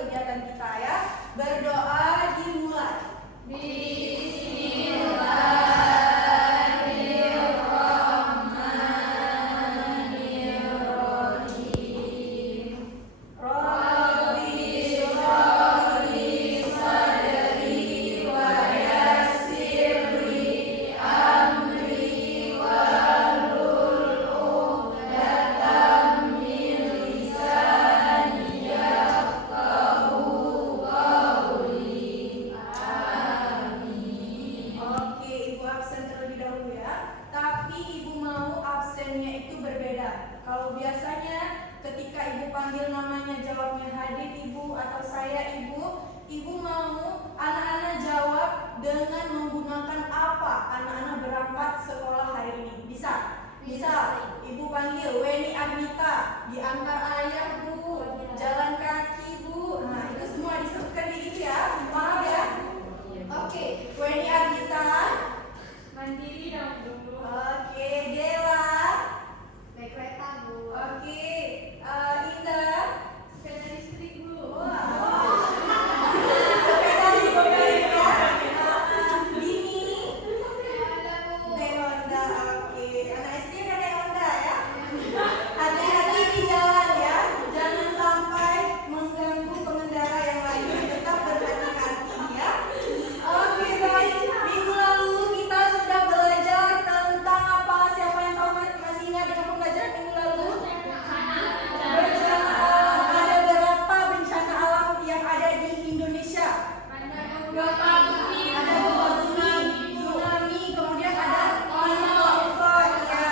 kegiatan kita ya. Berdoa dimulai. Kalau biasanya ketika ibu panggil namanya jawabnya Hadir ibu atau saya ibu mau anak-anak jawab dengan menggunakan apa anak-anak berangkat sekolah hari ini? Bisa? Ibu panggil Weni Agnita, diantar ayah bu, jalan kaki bu. Nah itu semua disebutkan di situ ya, paham ya? Oke, Weni Agnita mandiri dong dulu. Oke, Dela Naik kereta bu. Oke, Indah Sepeda listrik bu. Wow. Sepeda listrik ya. Dini naik Honda. Oke, anak SD kan naik Honda ya. Hati-hati di jalan ya, jangan sampai mengganggu pengendara yang lain. Tetap berhati-hati ya. Oke baik, minggu lalu kita sudah belajar tentang apa? Siapa yang tahu masih ingat dengan pembelajaran minggu lalu? Bencana alam. Ada berapa bencana alam yang ada di Indonesia? Gempa bumi. Ada gempa bumi, tsunami, kemudian ada longsor, ya,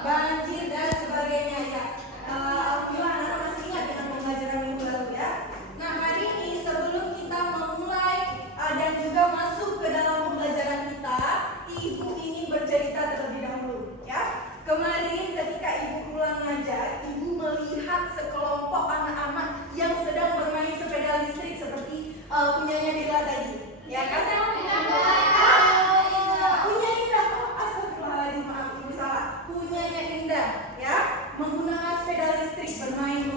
banjir dan sebagainya ya. Alhamdulillah anak masih ingat dengan pembelajaran minggu lalu ya. Nah hari ini sebelum kita memulai dan juga masuk ke dalam pembelajaran kita, ibu ingin bercerita terlebih dahulu ya. Kemarin ketika ibu pulang ngajar, ibu melihat sekelompok anak-anak yang sedang bermain sepeda listrik seperti punyanya Dela tadi, ya kan? Punya Indah, astagfirullahaladzim, maaf ibu salah. Punyanya Indah, ya, menggunakan sepeda listrik bermain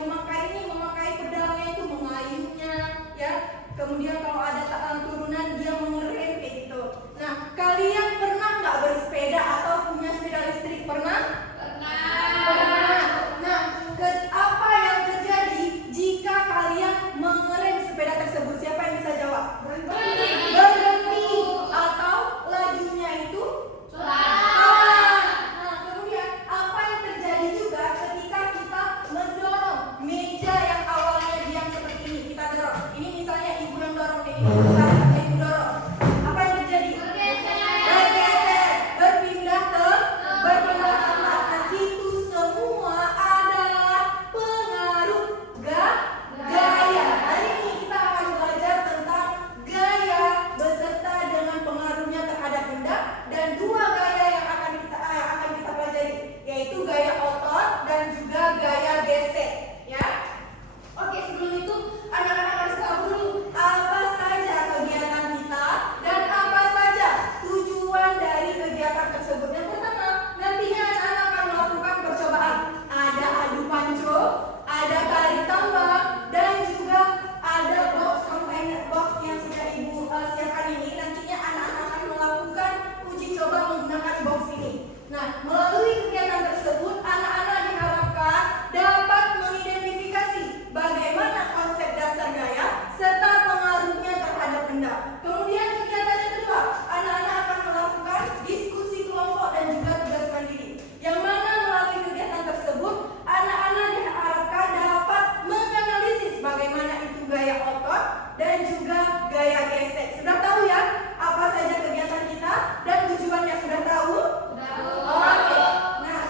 memakai pedalnya itu mengayuhnya, ya. Kemudian kalau ada turunan dia mengerem kayak gitu. Nah, kalian pernah nggak bersepeda atau punya sepeda listrik? Pernah? Pernah. Nah, apa yang terjadi jika kalian mengerem sepeda tersebut? Siapa yang bisa jawab? Berhenti. Atau lajunya itu pelan. Nah, kemudian apa yang terjadi juga ketika kita mendorong meja yang awalnya diam seperti ini, kita dorong. Ini misalnya ibu yang dorong nih, ibu dorong. Apa yang terjadi? Bergeser, berpindah tempat. Nah, itu semua adalah pengaruh gaya. Hari ini kita akan belajar tentang gaya beserta dengan pengaruhnya terhadap benda, dan dua gaya yang akan kita pelajari, yaitu gaya otot dan juga gaya gesek, ya. Oke, sebelum itu anak-anak harus tahu dulu apa saja kegiatan kita dan apa saja tujuan dari kegiatan tersebut. Yang pertama, nantinya anak-anak akan melakukan percobaan. Ada adu panco, ada tari tambang, dan juga ada box yang sudah ibu siapkan ini. Nantinya anak-anak akan melakukan uji coba menggunakan box ini. Nah, melalui kegiatan tersebut anak-anak diharapkan dapat mengidentifikasi bagaimana konsep dasar gaya serta pengaruhnya terhadap benda. Kemudian kegiatan yang kedua, anak-anak akan melakukan diskusi kelompok dan juga tugas mandiri, yang mana melalui kegiatan tersebut anak-anak diharapkan dapat menganalisis bagaimana itu gaya otot dan juga gaya gesek. Sudah tahu ya apa saja kegiatan kita dan tujuannya? Sudah tahu? Oke. Nah,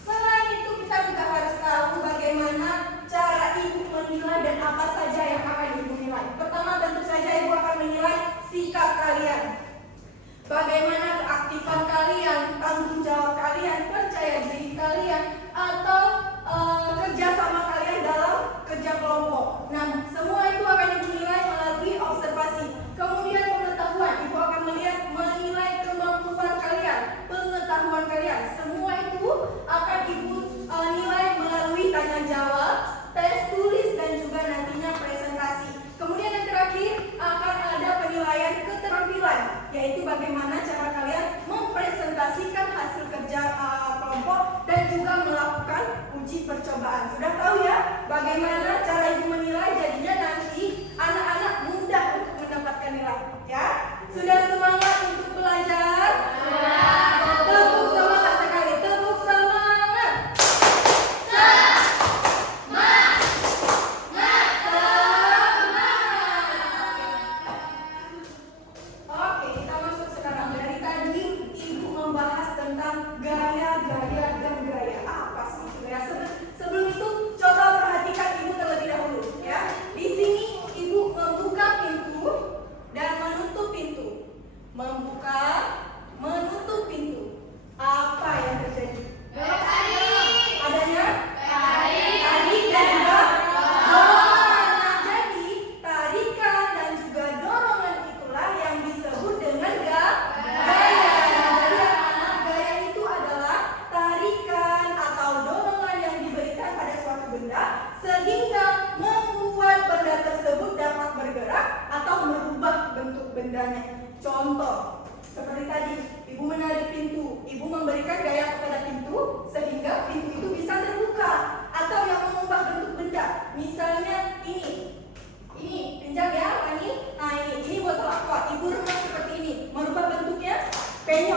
selain itu kita juga harus tahu bagaimana cara ibu menilai dan apa saja yang akan ibu nilai. Pertama, tentu saja ibu akan menilai sikap kalian, bagaimana keaktifan kalian, tanggung jawab kalian, percaya diri kalian, atau kerjasama kalian dalam kerja kelompok. Nah, semua itu akan ibu nilai melalui observasi. Kemudian pengetahuan, ibu akan menilai kemampuan kalian, pengetahuan kalian. Semua itu akan ibu nilai melalui tanya jawab, tes tulis, dan juga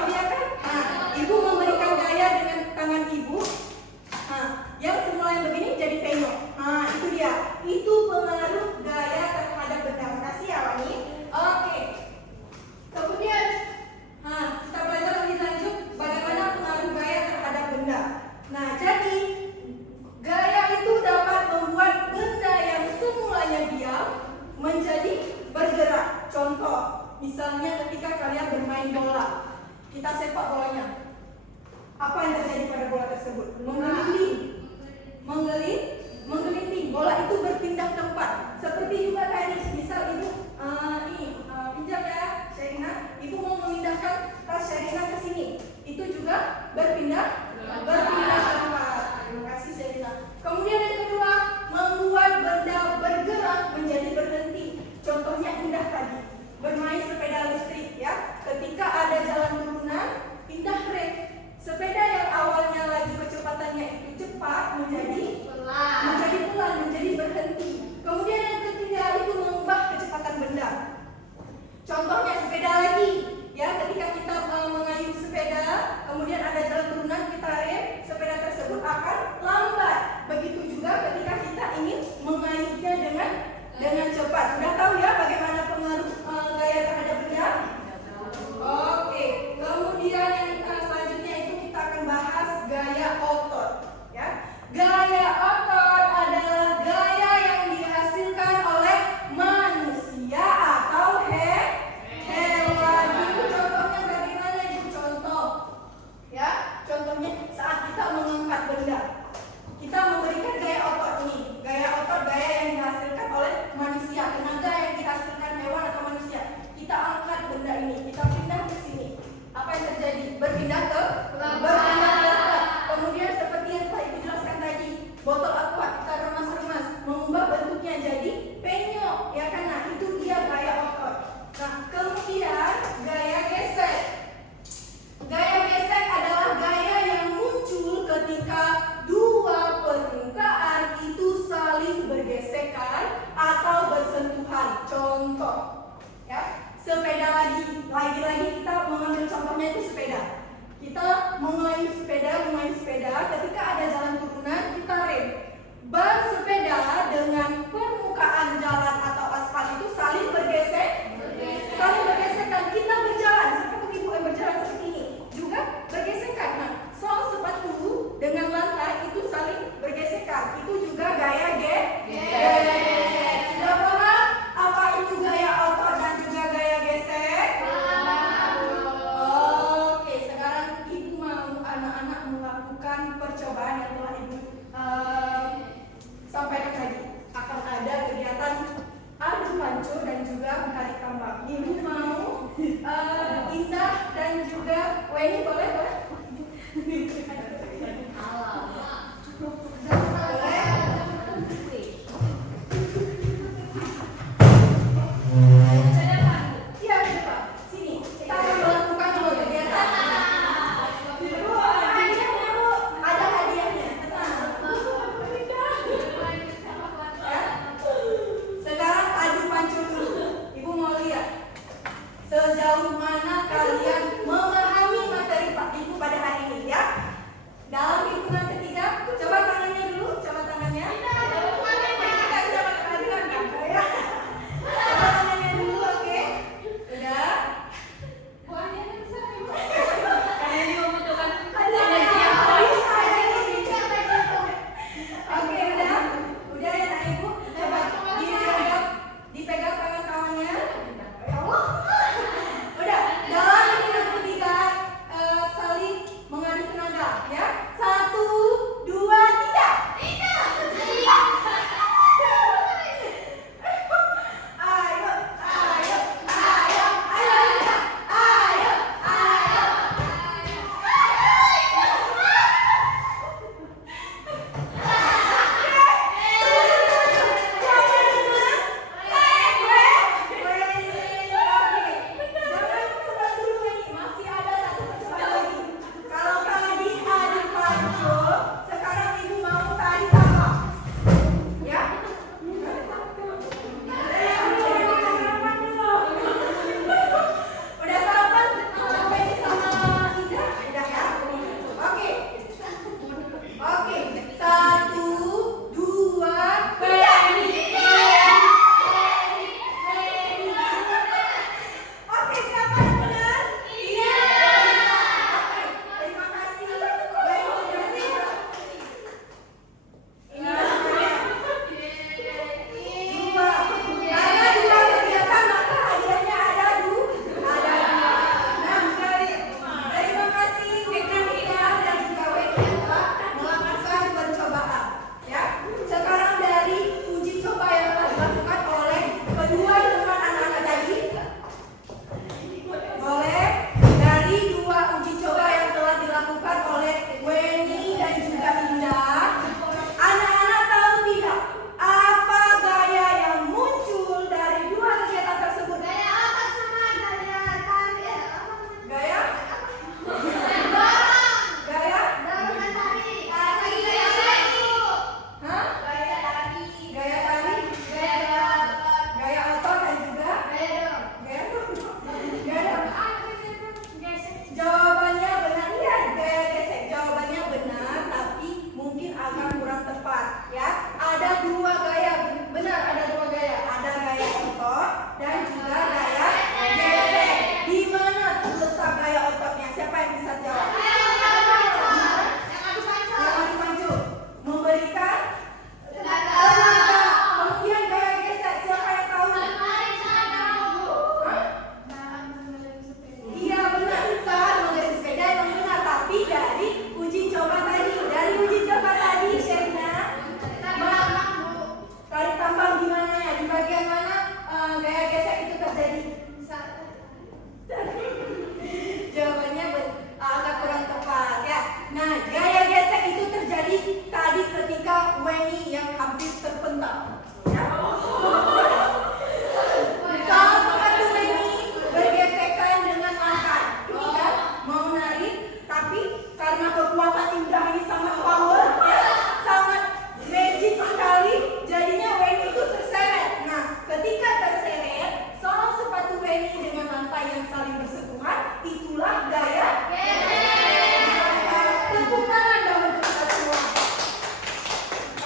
ya kan? Nah, ibu memberikan gaya dengan tangan ibu. Nah, yang semula yang begini jadi penyok. Nah, itu dia. Itu pengaruh gaya terhadap benda. Makasih ya, Wani. Oke. Kemudian, nah, kita belajar lebih lanjut bagaimana pengaruh gaya terhadap benda. Nah, jadi gaya itu dapat membuat benda yang semulanya diam menjadi bergerak. Contoh, misalnya ketika kalian bermain bola, kita sepak bolanya. Apa yang terjadi pada bola tersebut? Menggelinding. Bola itu berpindah tempat. Seperti juga tadi, misal ibu pinjam ya, Sherina. Ibu mau memindahkan tas Sherina ke sini. Itu juga berpindah tempat. Terima kasih Sherina. Kemudian yang kedua, membuat benda bergerak menjadi berhenti. Contohnya indah tadi, bermain sepeda listrik ya. Ketika ada jalan turunan, pindah rem. Sepeda yang awalnya laju kecepatannya itu cepat menjadi pelan, menjadi berhenti. Kemudian yang ketiga itu mengubah kecepatan benda. Contohnya sepeda lagi, ya ketika kita mengayuh sepeda, kemudian ada jalan turunan kita rem, sepeda tersebut akan lambat. Begitu juga ketika kita ingin mengayuhnya dengan cepat. Sudah tahu ya bagaimana pengaruh gaya terhadap benda? Oke, kemudian yang selanjutnya itu kita akan bahas gaya otot. Ya, gaya otot adalah gaya yang dihasilkan oleh manusia atau hewan. Itu contohnya bagaimana? Itu contoh, ya, contohnya saat kita mengangkat benda, kita memberikan gaya otot ini. Gaya otot gaya yang dihasilkan oleh manusia, tenaga yang dihasilkan hewan atau manusia. Kita angkat benda ini, kita pindah ke sini. Apa yang terjadi? Berpindah ke tempat. Kemudian seperti yang Pak Ibu jelaskan tadi, botol aqua kita remas-remas, mengubah bentuknya jadi penyok, ya kan? Nah, itu dia gaya otot. Nah, kemudian gaya gesek. Gaya gesek adalah gaya yang muncul ketika dua permukaan itu saling bergesekan atau bersentuhan. Contoh, ya, sepeda lagi kita mengambil contohnya itu sepeda. Kita mengayuh sepeda, ketika ada jalan turunan kita rem. Ban sepeda dengan permukaan jalan atau aspal itu saling bergesekan. Kita berjalan seperti ibu yang berjalan seperti ini juga bergesekan. Nah, sol sepatu dengan lantai itu saling bergesekan. Itu juga gaya gesek. Sudah paham apa itu gaya otot dan juga gaya gesek? Oke, sekarang ibu mau anak-anak melakukan percobaan yang telah ibu sampaikan tadi. Akan ada kegiatan adu panco dan juga menarik tambang. Ibu mau Indah dan juga Weni boleh? Sejauh mana kalian memahami materi Pak kekuatan indah ini sangat power, ya, sangat magic sekali. Jadinya Weni itu terseret. Nah, ketika terseret, soal sepatu Weni dengan lantai yang saling bersentuhan, itulah gaya. Tepuk tangan dong untuk kita semua.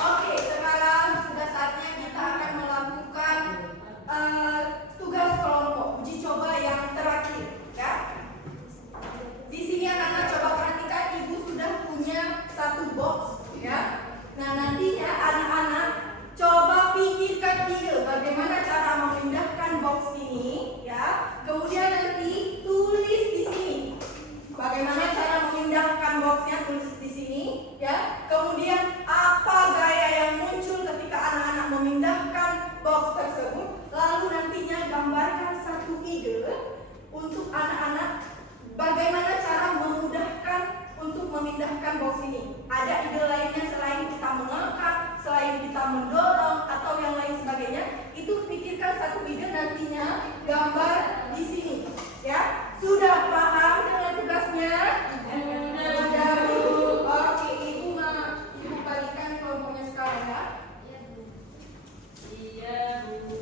Oke, sekarang sudah saatnya kita akan melakukan tugas kelompok, uji coba yang terakhir, ya. Di sini anak-anak coba perhatikan, ibu sudah punya satu box, ya. Nah, nantinya anak-anak coba pikirkan ide bagaimana cara memindahkan box ini, ya. Kemudian nanti tulis di sini bagaimana cara memindahkan boxnya, tulis di sini, ya. Kemudian apa gaya yang muncul ketika anak-anak memindahkan box tersebut. Lalu nantinya gambarkan satu ide untuk anak-anak bagaimana cara memudahkan untuk memindahkan box ini. Ada ide lainnya selain kita mengangkat, selain kita mendorong atau yang lain sebagainya. Itu pikirkan satu ide, nantinya gambar di sini, ya. Sudah paham dengan tugasnya? Sudah, Bu. Oke, ibu balikan kelompoknya sekarang, ya. Iya, Bu.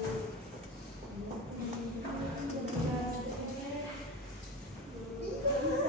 Oke,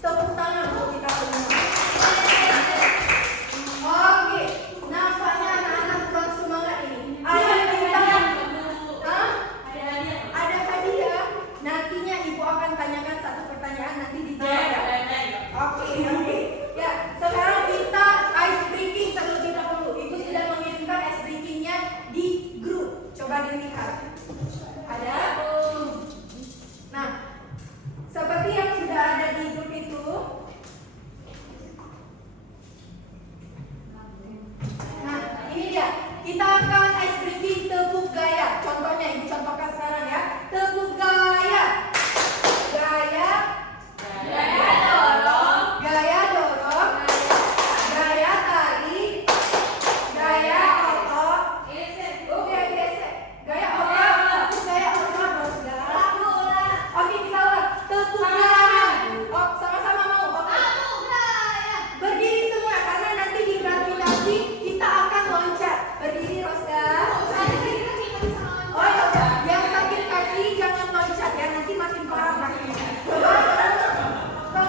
Tepuk tangan untuk kita semua. Oke, nampaknya anak-anak kurang semangat ini. Ayo kita, ada hadiah. Nantinya ibu akan tanyakan satu pertanyaan, nanti dijawab. Oke. Ya, sekarang kita ice breaking terlebih dahulu. Ibu sudah mengirimkan ice breakingnya di grup. Coba dilihat. Ada? Nah, seperti yang sudah ada di grup itu. Nah, ini dia. Kita akan ice breaking tepuk gaya. Contohnya ibu contohkan sekarang ya. Tepuk gaya. Gaya. Gaya dorong. Gaya tarik. Gaya otot. Oke, gesek. Gaya otot. Gaya otot, Rosda. Oke, kita ulang. Tepuk gaya. Oh, sama-sama mau. Oke. Berdiri semua karena nanti di gravitasi kita akan loncat. Berdiri, Rosda. Oh ya udah, yang sakit kaki jangan loncat ya, nanti makin parah kakinya. Coba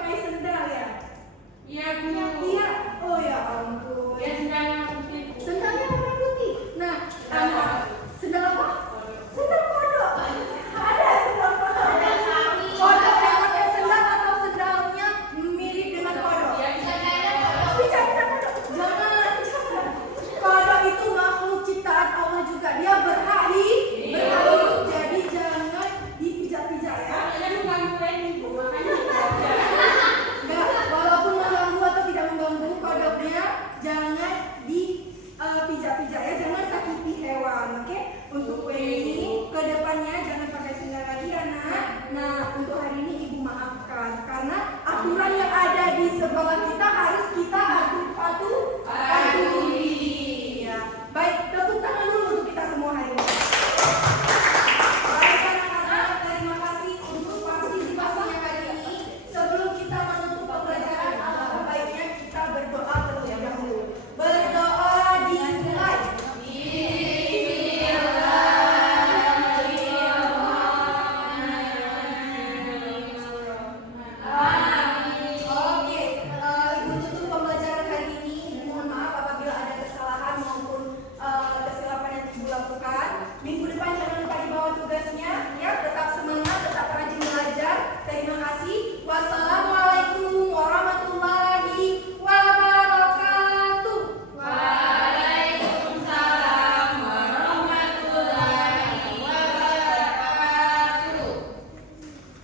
pakai sendal.